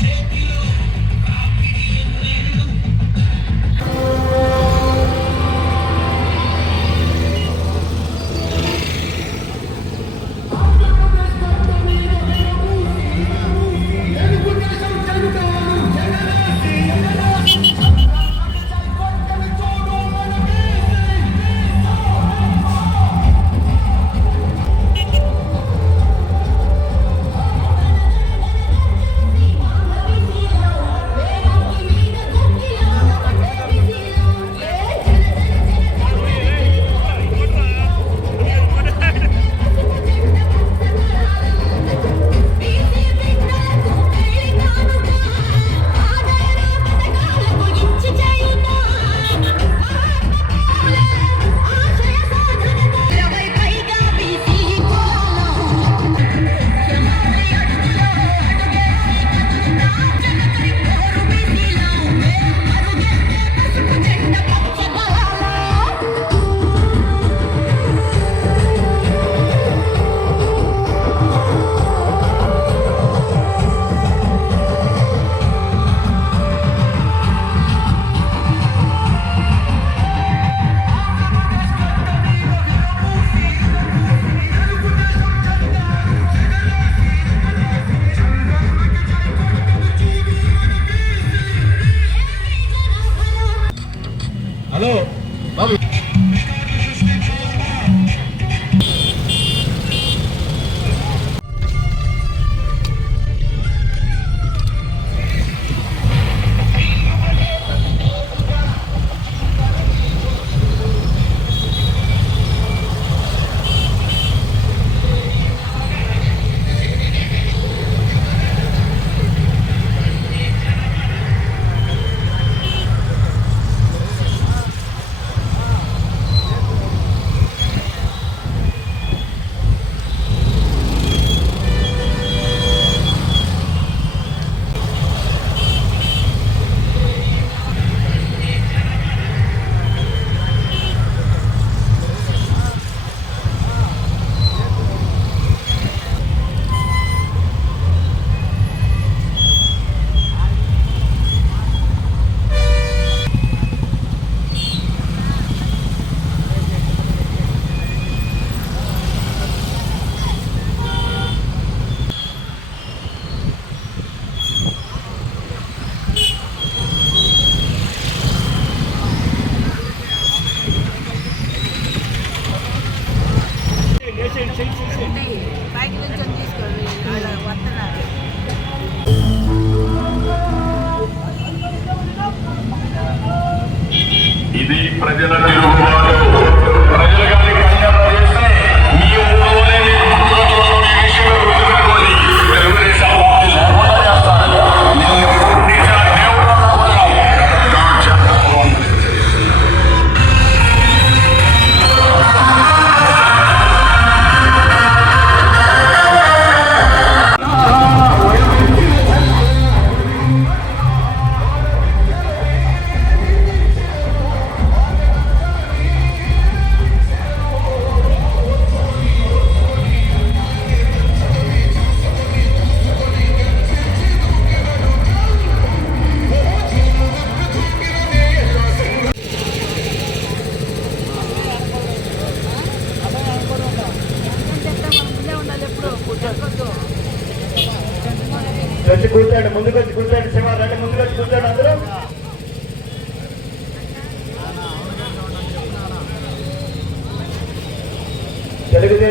Take me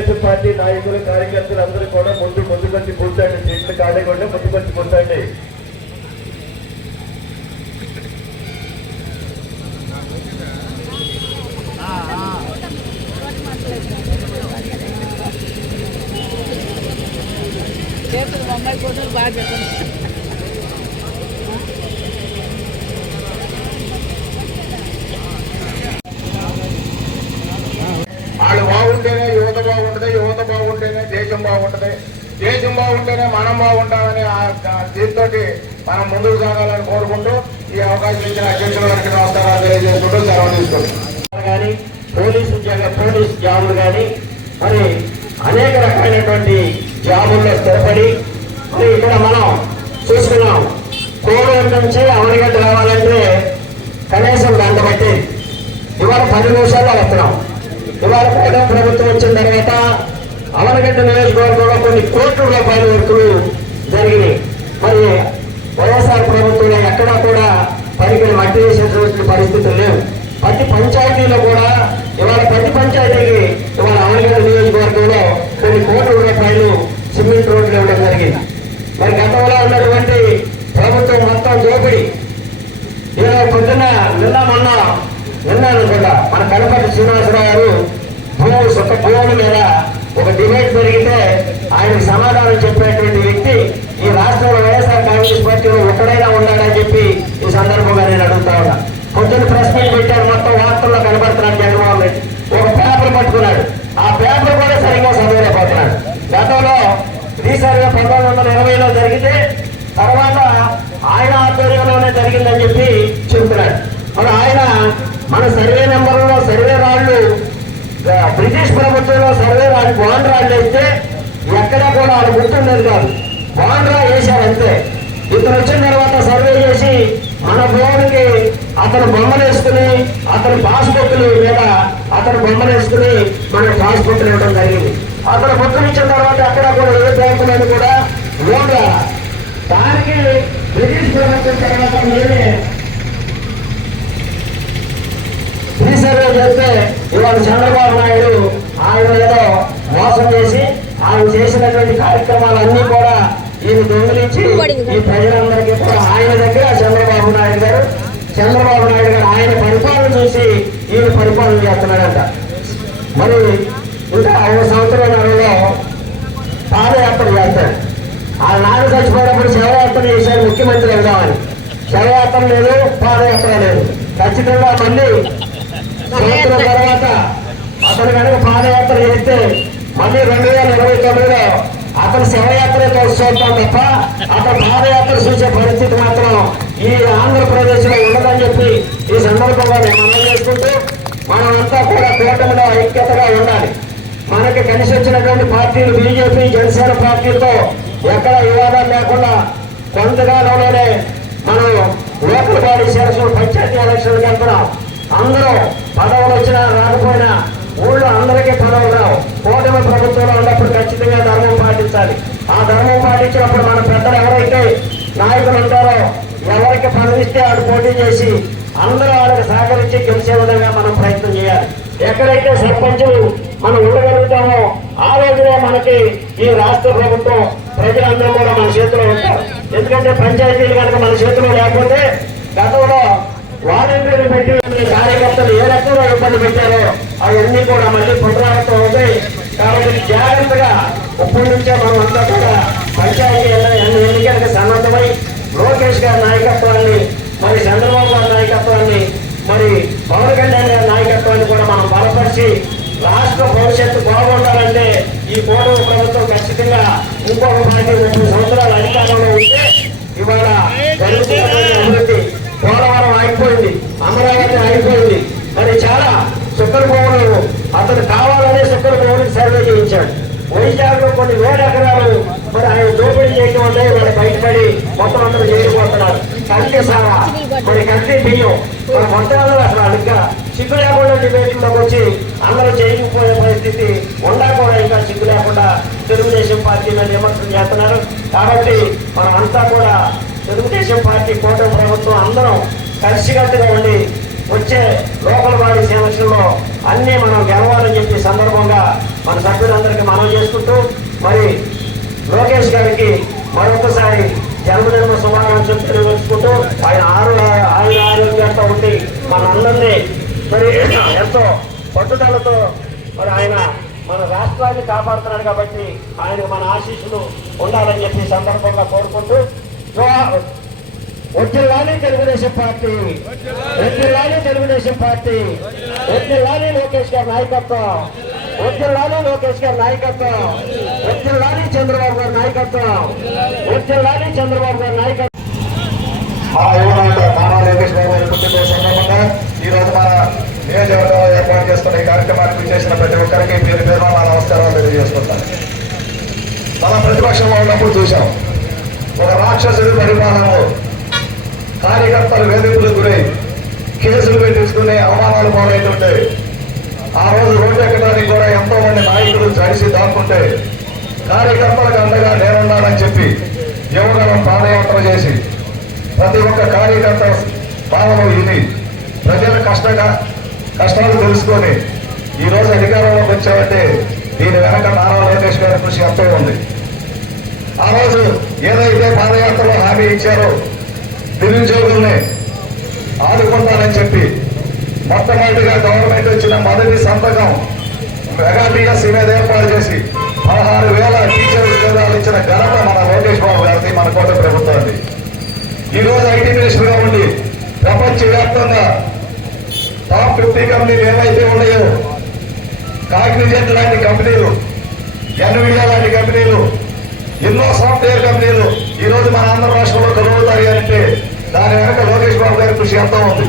Telugu Desam party నాయకులు కార్యకర్తలు అందరూ కూడా ముందు ముందుకొచ్చి కూర్చోండి. సీట్లు ఖాళీ కూడా ముందుకొచ్చి కూర్చోండి. చేతులు బొమ్మాయి ఫోటోలు బాగా పెట్టండి. దేశం బాగుంటుంది దేశం బాగుంటేనే మనం బాగుంటామని దీంతో మనం ముందుకు సాగాలని కోరుకుంటూ ఈ అవకాశం ఇచ్చిన అధ్యక్షులు వారికి నమస్కారాలు తెలియజేసుకుంటూ సెలవు తీసుకుంటాం కానీ పోలీసు ఉద్యోగ పోలీస్ జాబులు కానీ మరి అనేక రకమైనటువంటి జాబుల్లో స్థిరపడి మరి ఇక్కడ మనం చూసుకున్నాం కోవిడ్ నుంచి అమరిగడ్డ రావాలంటే కనీసం గంట పట్టేది. ఇవాళ పది నిమిషాల్లో వస్తున్నాం. ఇవాళ కూడా ప్రభుత్వం వచ్చిన తర్వాత ఎర్రగడ్డ నియోజకవర్గంలో కొన్ని కోట్ల రూపాయల వరకు జరిగినాయి. మరి వైఎస్ఆర్ ప్రభుత్వంలో ఎక్కడా కూడా పనికి మట్టి వేసేటువంటి పరిస్థితులు లేవు. ప్రతి పంచాయతీలో కూడా ఇవాళ ప్రతి పంచాయతీకి ఇవాళ ఆనగడ్డ నియోజకవర్గంలో కొన్ని కోట్ల రూపాయలు సిమెంట్ రోడ్లు ఇవ్వడం జరిగింది. మరి గతంలో ఉన్నటువంటి ప్రభుత్వం మొత్తం దోపిడి. నేను పొద్దున్న నిన్న మొన్న నిన్న అనుకుంటా మన కడపటి శ్రీనివాసరావు గారు భూమి సుఖ భూముల మీద ఒక డిబేట్ జరిగితే ఆయనకు సమాధానం చెప్పేటువంటి వ్యక్తి ఈ రాష్ట్రంలో వైఎస్ఆర్ కాంగ్రెస్ పార్టీలో ఒక్కడైనా ఉన్నాడని చెప్పి ఈ సందర్భంగా నేను అడుగుతా ఉన్నా. పొద్దున్న ప్రెస్ మీట్ పెట్టారు మొత్తం వార్తల్లో కనబడుతున్నాడు జగన్మోహన్ రెడ్డి ఒక పేపర్ పట్టుకున్నాడు ఆ పేపర్ కూడా సరిగ్గా చదవలేకపోతున్నాడు గతంలో రీసర్వే పంతొమ్మిది వందల ఇరవైలో జరిగితే తర్వాత ఆయన ఆధ్వర్యంలోనే జరిగిందని చెప్పి చెబుతున్నాడు మరి ఆయన మన సర్వే నెంబర్లో సర్వే రాళ్ళు ఆ, బ్రిటిష్ ప్రభుత్వంలో సర్వే రాళ్ళు బాండ్ రాళ్ళు వేస్తే ఎక్కడా కూడా కాదు బాండ్రా వేశారు అంతే. ఇతను వచ్చిన తర్వాత సర్వే చేసి మన భూమికి అతను బొమ్మలు వేసుకుని అతని పాస్బుక్ల మీద అతను బొమ్మలు వేసుకుని మన పాస్బుక్లు ఇవ్వడం జరిగింది. అతను బుక్కులు ఇచ్చిన తర్వాత అక్కడ కూడా ఏ బ్యాంకులను కూడా లోన్ దానికి బ్రిటిష్ ప్రభుత్వం తర్వాత నేనే రీసర్వే చేస్తే ఇవాళ చంద్రబాబు నాయుడు ఆయన ఏదో మోసం చేసి ఆయన చేసినటువంటి కార్యక్రమాలన్నీ కూడా ఈయన దొంగిలించి ఈ ప్రజలందరికీ కూడా ఆయన దగ్గర చంద్రబాబు నాయుడు గారు చంద్రబాబు నాయుడు గారు ఆయన పరిపాలన చూసి ఈయన పరిపాలన చేస్తున్నాడంట. మరి ఇంకా ఒక సంవత్సరంలో పాదయాత్ర చేస్తాడు. ఆ నాన్న చచ్చిపోయినప్పుడు శవయాత్ర చేశారు ముఖ్యమంత్రి అవుదామని. శవయాత్ర లేదు పాదయాత్ర లేదు. ఖచ్చితంగా మళ్ళీ సంవత్సరం తర్వాత అతను కనుక పాదయాత్ర చేస్తే మళ్ళీ రెండు వేల ఇరవై తొమ్మిదిలో అతను శివయాత్రతో చూస్తాం తప్ప అతను పాదయాత్ర చూసే పరిస్థితి మాత్రం ఈ ఆంధ్రప్రదేశ్లో ఉండదని చెప్పి ఈ సందర్భంగా మేము మనం చేసుకుంటూ మనమంతా కూడా కూటమిలో ఐక్యతగా ఉండాలి. మనకి కలిసి వచ్చినటువంటి పార్టీలు బీజేపీ జనసేన పార్టీలతో ఎక్కడ వివాదాలు లేకుండా కొంతకాలంలోనే మనం లోకల్ బాడీ ఎలక్షన్ పంచాయతీ ఎలక్షన్కి వెళ్తున్నాం. అందరూ పదవులు వచ్చినా రాకపోయినా ఊళ్ళో అందరికీ పదవులు రావు. కూటమి ప్రభుత్వంలో ఉన్నప్పుడు ఖచ్చితంగా ధర్మం పాటించాలి. ఆ ధర్మం పాటించినప్పుడు మన పెద్దలు ఎవరైతే నాయకులు ఉంటారో ఎవరికి పనిస్తే ఆడు పోటీ చేసి అందరూ వాళ్ళకి సహకరించి గెలిచే విధంగా మనం ప్రయత్నం చేయాలి. ఎక్కడైతే సర్పంచులు మనం ఉండగలుగుతామో ఆ రోజునే మనకి ఈ రాష్ట్ర ప్రభుత్వం ప్రజలందరూ కూడా మన చేతిలో ఉంటారు. ఎందుకంటే పంచాయతీలు కనుక మన చేతిలో లేకపోతే గతంలో వాలంటీర్లు పెట్టి కార్యకర్తలు ఏ రకంగా ఇబ్బంది పెట్టారో అవన్నీ కూడా మళ్ళీ పునరావృతం అవుతాయి. కాబట్టి జాగ్రత్తగా ఇప్పటి నుంచే మనం అంతా కూడా పంచాయతీ ఎన్ని- ఎన్నికలకు సన్నద్ధమై లోకేష్ గారి నాయకత్వాన్ని మరి చంద్రబాబు గారి నాయకత్వాన్ని మరి పవన్ కళ్యాణ్ గారి నాయకత్వాన్ని కూడా మనం బలపరిచి రాష్ట్ర భవిష్యత్తు బాగుండాలంటే ఈ కూటమి ప్రభుత్వం ఖచ్చితంగా ఇంకొక పార్టీ ముప్పై సంవత్సరాలు అధికారంలో ఉంటే ఇవాళ జరుగుతున్నటువంటి అభివృద్ధి పోలవరం ఆగిపోయింది అమరావతి ఆగిపోయింది మరి చాలా సుక్కల భూములు అతను కావాలనే సుక్కల భూములకు సర్వే చేయించాడు వైజాగ్లో కొన్ని వేల ఎకరాలు మరి ఆయన దోపిడీ చేయడం వల్ల వాళ్ళు బయటపడి మొత్తం అందరూ చేరిపోతున్నారు కంటి మరి కంటి బియ్యం మన మొత్తం అసలు ఇంకా సిగ్గు లేకుండా డిబేట్లోకి వచ్చి అందరూ చేయకపోయే పరిస్థితి ఉండా కూడా ఇంకా సిగ్గు లేకుండా తెలుగుదేశం పార్టీ మీద విమర్శలు చేస్తున్నారు. కాబట్టి మనం అంతా కూడా తెలుగుదేశం పార్టీ కూటమి ప్రభుత్వం అందరం కలిసికట్టుగా ఉండి వచ్చే లోకల్ బాడీ ఎలక్షన్లో అన్నీ మనం గెలవాలని చెప్పి సందర్భంగా మన సభ్యులందరికీ మనం చేసుకుంటూ మరి లోకేష్ గారికి మరొకసారి జన్మదిన శుభాకాంక్షలు తెలియజేసుకుంటూ ఆయన ఆరు ఆయన ఆరోగ్యంతో ఉండి మనందరినీ మరి ఎంతో పట్టుదలతో మరి ఆయన మన రాష్ట్రాన్ని కాపాడుతున్నాడు కాబట్టి ఆయన మన ఆశీస్సులు ఉండాలని చెప్పి సందర్భంగా కోరుకుంటూ జోహార్. తెలుగుదేశం పార్టీ వడ్డిల్లాలి తెలుగుదేశం పార్టీ వడ్డిల్లాలి లోకేష్ గారి నాయకత్వం వడ్డిల్లాలి లోకేష్ గారి నాయకత్వం. వడ్డిల్లాలి చంద్రబాబు గారి నాయకత్వం. వడ్డిల్లాలి చంద్రబాబు గారి నాయకత్వం. మా యువనాయకుడు నారా లోకేష్ బాబు గారి పుట్టినరోజు సందర్భంగా ఈ రోజు మన నియోజకవర్గంలో ఏర్పాటు చేసుకున్న ఈ కార్యక్రమానికి చేసిన ప్రతి ఒక్కరికి పేరు పేరు నా నమస్కారాలు తెలియజేసుకుంటాను. మన ప్రతిపక్షంలో ఉన్నప్పుడు చూశాం. ఒక రాక్షసుడి పరిపాలనలో కార్యకర్తలు వేధింపులకు గురై కేసులు పెట్టించుకునే అవమానాలు పాలవుతుంటే ఆ రోజు రోడ్డు ఎక్కడానికి కూడా ఎంతో మంది నాయకులు చడిసి దాక్కుంటే కార్యకర్తలకు అండగా నేనున్నానని చెప్పి యువగలం పాదయాత్ర చేసి ప్రతి ఒక్క కార్యకర్త పాదము విని ప్రజల కష్టంగా కష్టాలు తెలుసుకొని ఈరోజు అధికారంలోకి వచ్చామంటే దీని వెనక నారా లోకేష్ గారి కృషి ఎంతో ఉంది. ఆ రోజు ఏదైతే పాదయాత్రలో హామీ ఇచ్చారో నిరుద్యోగుల్ని ఆదుకుంటానని చెప్పి మొట్టమొదటిగా గవర్నమెంట్ వచ్చిన మొదటి సంతకం మెగా డిఎస్సీ మీద ఏర్పాటు చేసి పదహారు వేల టీచర్ ఉద్యోగాలు ఇచ్చిన ఘనత మన లోకేష్ బాబు గారిది మన కోట ప్రభుత్వాన్ని ఈ రోజు ఐటీ మినిస్టర్గా ఉండి ప్రపంచ వ్యాప్తంగా టాప్ ఫిఫ్టీ కంపెనీలు ఏవైతే ఉన్నాయో కాగ్నిజెంట్ లాంటి కంపెనీలు ఎన్విడియా లాంటి కంపెనీలు ఎన్నో సాఫ్ట్వేర్ కంపెనీలు ఈరోజు మన ఆంధ్ర రాష్ట్రంలో కలుగుతాయి అంటే దాని వెనక లోకేష్ బాబు గారి కృషి ఎంతో ఉంది.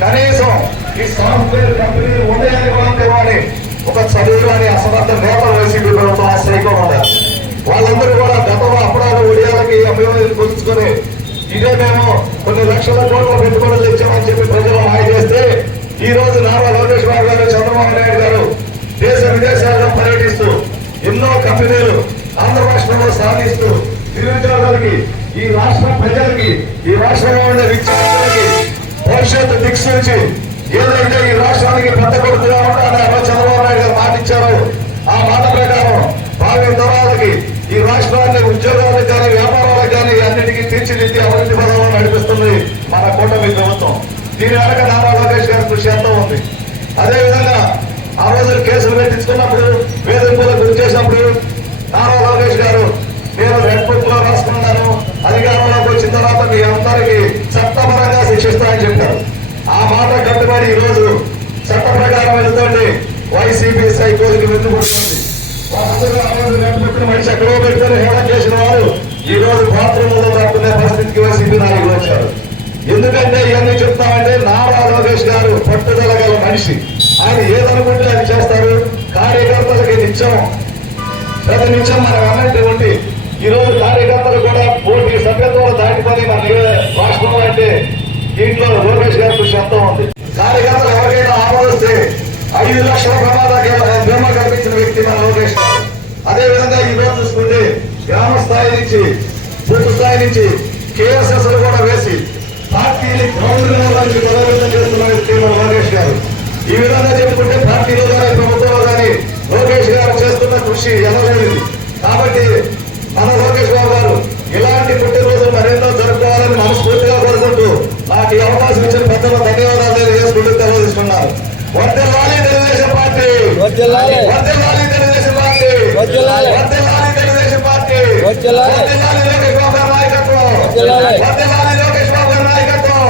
కనీసం ఈ సాఫ్ట్వేర్ కంపెనీలు ఉదయాన్ని కూడా తెలవాలి ఒక చదువులని అసమర్థ నేతలు వైసీపీ ప్రభుత్వం ఆశ్రయిగా వాళ్ళందరూ కూడా గతంలో అప్పుడాలు ఉడియాలకి అభివృద్ధి గుర్తుంచుకొని ఇదే మేము కొన్ని లక్షల కోట్ల పెట్టుబడులు ఇచ్చామని చెప్పి ప్రజలు హాయి చేస్తే ఈ రోజు నారా లోకేష్ బాబు గారు చంద్రబాబు నాయుడు గారు దేశ విదేశాల్లో పర్యటిస్తూ ఎన్నో కంపెనీలు ఆంధ్ర రాష్ట్రంలో సాధిస్తూ నిరుద్యోగులకి ఈ రాష్ట్ర ప్రజలకి ఈ రాష్ట్రంలో ఉండే విద్యార్థులకి భవిష్యత్తు దిక్సూచి ఏదైతే ఈ రాష్ట్రానికి పెద్ద కొడుకుగా ఉంటానని ఆ చంద్రబాబు నాయుడు గారు మాట ఇచ్చారో ఆ మాట ప్రకారం భావి తరాలకి ఈ రాష్ట్రాన్ని ఉద్యోగాలకు కానీ వ్యాపారాలకు కానీ అన్నిటికీ తీర్చిదిద్ది అభివృద్ధి పదంలో నడిపిస్తుంది మన కూటమి ప్రభుత్వం. దీని వెనక నారా లోకేష్ గారి కృషి ఎంతో ఉంది. అదే విధంగా ఆ రోజు కేసులు పెట్టించుకున్నప్పుడు వేధింపులకు గురి చేసినప్పుడు నారా లోకేష్ గారు నేను రెడ్ బుక్లో రాసుకున్నాను అధికారంలోకి వచ్చిన తర్వాత మీ అందరికీ చట్టపరంగా శిక్షిస్తానని చెప్పారు పాత కట్టుబడి ఈరోజు చట్ట ప్రకారం వెళ్తుంటే వైసీపీ సైకోలకి వెన్నుపడుతుంది వాళ్ళందరూ మనిషి ఎక్కడో పెట్టుకొని హేళన చేసిన వారు ఈ రోజు బాత్రూంలో పట్టుకునే పరిస్థితికి వైసీపీ నాయకులు వచ్చారు. ఎందుకంటే ఇవన్నీ చెప్తామంటే నారా లోకేష్ గారు పట్టుదల గల మనిషి. ఆయన ఏదనుకుంటే అది చేస్తారు. కార్యకర్తలకి నిత్యం ప్రతి నిత్యం మనం అన్నటువంటి ఈ రోజు కార్యకర్తలు కూడా పోటీ సభ్యత్వాలు దాటిపోయి మన ఏ రాష్ట్రంలో అంటే దీంట్లో లోకేష్ గారి కృషి ఎంతో ఉంది. కార్యకర్తలు ఎవరికైనా ఆమోదిస్తే ఐదు లక్షల ప్రమాదానికి బీమా కల్పించిన వ్యక్తి మన లోకేష్. గారు అదే విధంగా ఈ రోజు చూసుకుంటే గ్రామ స్థాయి నుంచి బూత్ స్థాయి నుంచి కేఎస్ఎస్ కూడా వేసి పార్టీని గ్రౌండ్ లెవెల్ బలోపేతం చేస్తున్న వ్యక్తి మన లోకేష్ గారు. ఈ విధంగా చెప్పుకుంటే పార్టీలో కానీ ప్రభుత్వంలో కానీ లోకేష్ గారు చేస్తున్న కృషి ఎనలేనిది. కాబట్టి మన లోకేష్ బాబు గారు ఇలాంటి పుట్టినరోజు మరెన్నో జరుపుకోవాలని మనస్ఫూర్తిగా కోరుకుంటూ నాకు ఈ పెద్దలు ధన్యవాదాలు తెలియజేసుకుంటూ తెలియజేస్తున్నారు. వర్దెల్లాలి Telugu Desam party. Telugu Desam party. Telugu Desam party. Lokesh Babu నాయకత్వం. లోకేష్ బాబు నాయకత్వం.